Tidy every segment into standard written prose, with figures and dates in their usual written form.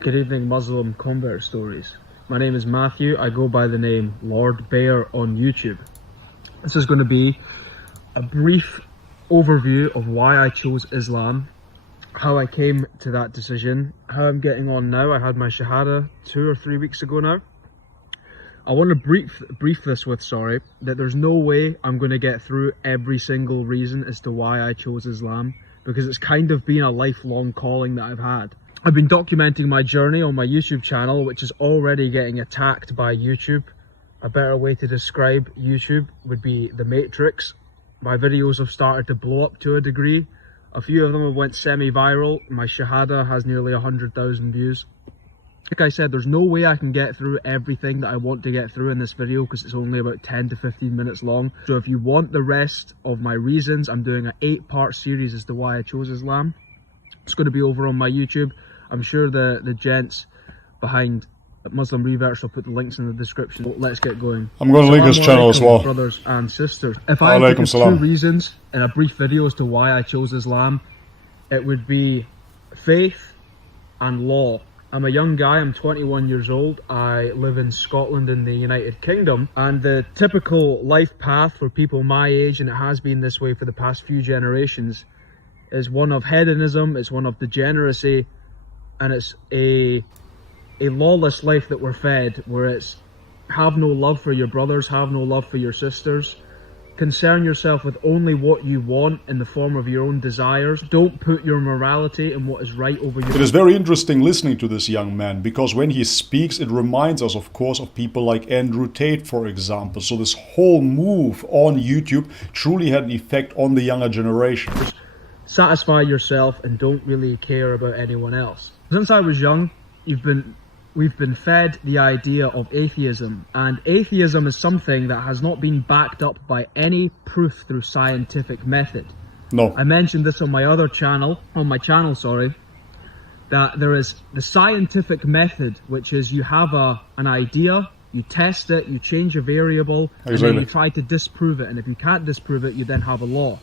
Good evening, Muslim convert stories. My name is Matthew. I go by the name Lord Bear on YouTube. This is going to be a brief overview of why I chose Islam, how I came to that decision, how I'm getting on now. I had my Shahada 2 or 3 weeks ago now. I want to brief this with, that there's no way I'm going to get through every single reason as to why I chose Islam, because it's kind of been a lifelong calling that I've had. I've been documenting my journey on my YouTube channel, which is already getting attacked by YouTube. A better way to describe YouTube would be the Matrix. My videos have started to blow up to a degree. A few of them have went semi-viral. My Shahada has nearly 100,000 views. Like I said, there's no way I can get through everything that I want to get through in this video because it's only about 10 to 15 minutes long. So if you want the rest of my reasons, I'm doing an 8-part series as to why I chose Islam. It's going to be over on my YouTube. I'm sure the gents behind Muslim Reverts will put the links in the description. Let's get going. I'm going to link his channel as well. Brothers and sisters. If I had to give 2 reasons in a brief video as to why I chose Islam, it would be faith and law. I'm a young guy, I'm 21 years old. I live in Scotland in the United Kingdom, and the typical life path for people my age, and it has been this way for the past few generations, is one of hedonism, it's one of degeneracy, and it's a lawless life that we're fed, where it's have no love for your brothers, have no love for your sisters, concern yourself with only what you want in the form of your own desires. Don't put your morality and what is right over your... It is very interesting listening to this young man, because when he speaks, it reminds us, of course, of people like Andrew Tate, for example. So this whole move on YouTube truly had an effect on the younger generation. Just satisfy yourself and don't really care about anyone else. Since I was young, we've been fed the idea of atheism, and atheism is something that has not been backed up by any proof through scientific method. No. I mentioned this on my other channel, that there is the scientific method, which is you have an idea, you test it, you change a variable, and then you try to disprove it, and if you can't disprove it, you then have a law.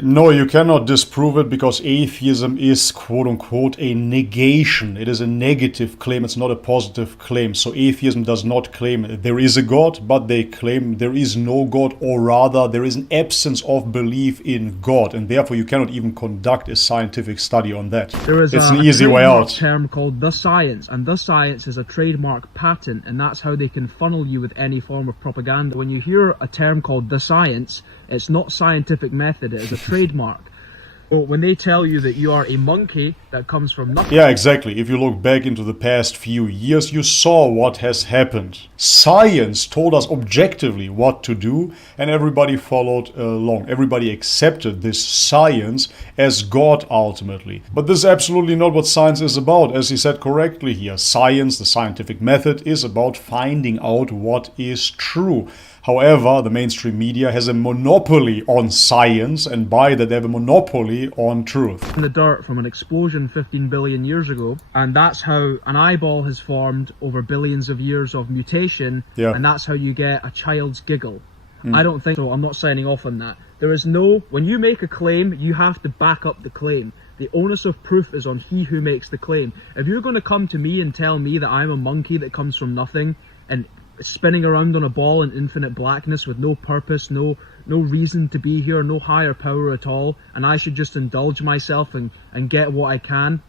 No, you cannot disprove it, because atheism is, quote-unquote, a negation. It is a negative claim, it's not a positive claim. So atheism does not claim there is a God, but they claim there is no God, or rather there is an absence of belief in God, and therefore you cannot even conduct a scientific study on that. It's an easy way out. There is a term called the science, and the science is a trademark patent, and that's how they can funnel you with any form of propaganda. When you hear a term called the science, it's not scientific method, it is a trademark. Well, when they tell you that you are a monkey that comes from nothing... Yeah, exactly. If you look back into the past few years, you saw what has happened. Science told us objectively what to do, and everybody followed along. Everybody accepted this science as God ultimately. But this is absolutely not what science is about, as he said correctly here. Science, the scientific method, is about finding out what is true. However, the mainstream media has a monopoly on science, and by that they have a monopoly on truth. In the dirt from an explosion 15 billion years ago, and that's how an eyeball has formed over billions of years of mutation, and that's how you get a child's giggle. I don't think so. I'm not signing off on that. There is no... When you make a claim, you have to back up the claim. The onus of proof is on he who makes the claim. If you're going to come to me and tell me that I'm a monkey that comes from nothing, and spinning around on a ball in infinite blackness with no purpose, no reason to be here, no higher power at all, and I should just indulge myself and get what I can,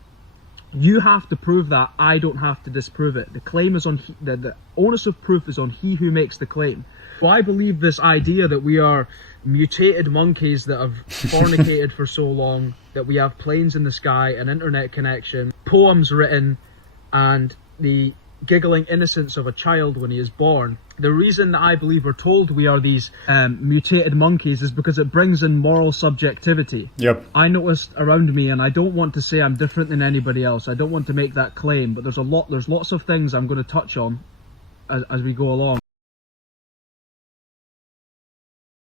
you have to prove that. I don't have to disprove it. The claim is on the onus of proof is on he who makes the claim. So I believe this idea that we are mutated monkeys that have fornicated for so long, that we have planes in the sky, an internet connection, poems written, and the giggling innocence of a child when he is born. The reason that I believe we're told we are these mutated monkeys is because it brings in moral subjectivity. Yep. I noticed around me, and I don't want to say I'm different than anybody else. I don't want to make that claim, but there's lots of things I'm going to touch on as we go along.